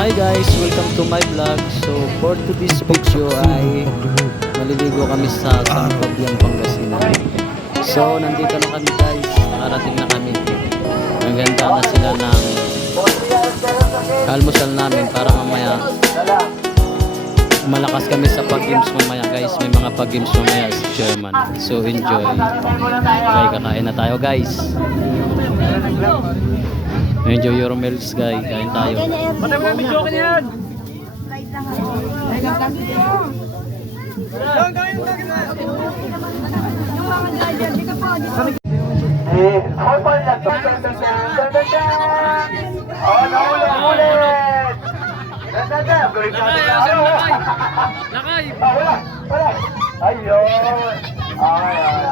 Hi guys, welcome to my vlog. So for today's video ay maliligo kami sa San Fabian, Pangasinan. So nandito na kami guys, nakarating na kami. Maganda na sila ng almusal namin para mamaya malakas kami sa pag-games mamaya guys. May mga pag-games mamaya sa German. So enjoy. Okay, kakain na tayo guys. Enjoy your meals guys. Kain tayo. Pati mo video ka niyan. Oh, naulit! Lakay! Wala! Ayun! Okay.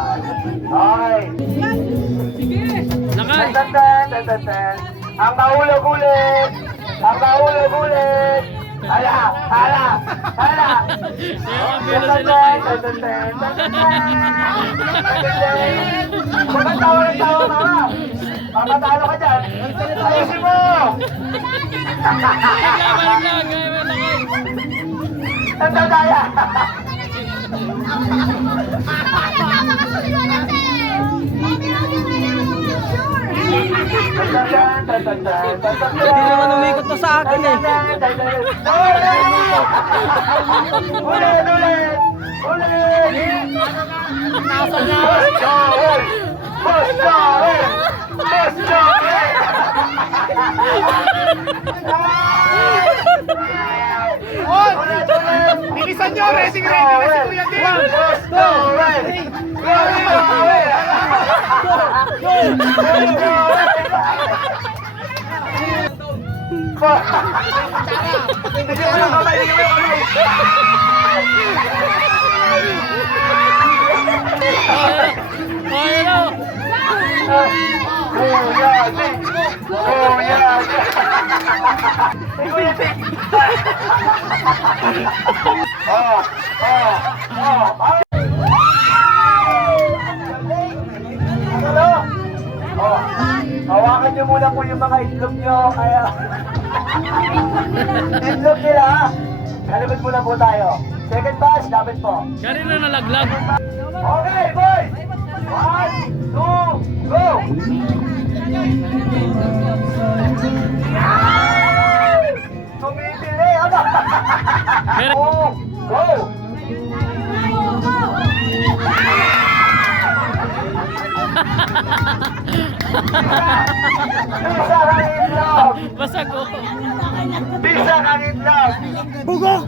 Lakay! Ang mahulog ulit! Hala! Kaya kami na sila. Tawa, mama! Papatalo ka dyan! Ayusin mo! Ang dadaya! Hindi naman umikot to sa akin eh. Ulit! Nasa na. Bilisan nyo! Racing ready na si Kuya Dave! Hindi ko lang kamay! Hawakan nyo muna po yung mga itlog nyo. Itlog nila ha. Kalabot muna po tayo. Second pass, dapat po. Kaya na nalaglag. Okay, boys! 1, 2, go! Tumibili! Ano? Oh, go! Bisa kang itlog! Basag ko. Bisa kang itlog! Bugok!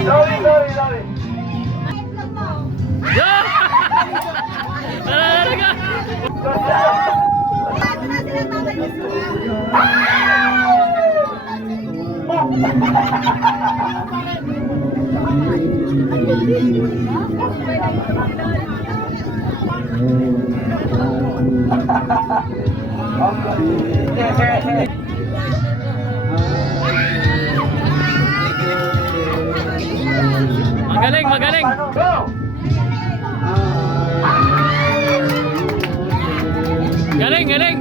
Sorry. Magaling! Galing! Magaling! Galing.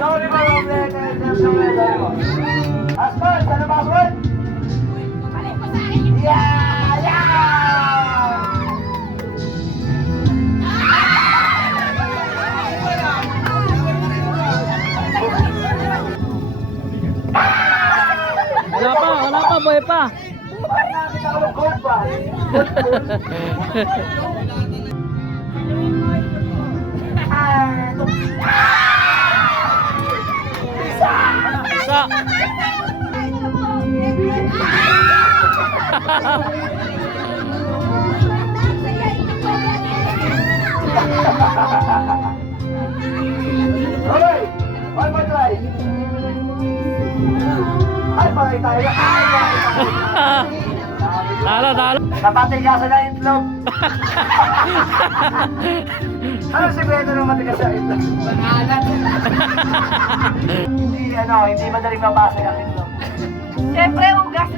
Sorry ba, Aspan, sana password? Yeah! Wala pa, boy pa. Isa! Okay, one more try. patay tayo. Talo, talo. Napatigasan na itlog. Ano si Beto nung matigas sa itlog? Hindi madaling mabasag ang itlog. Siyempre, ugas.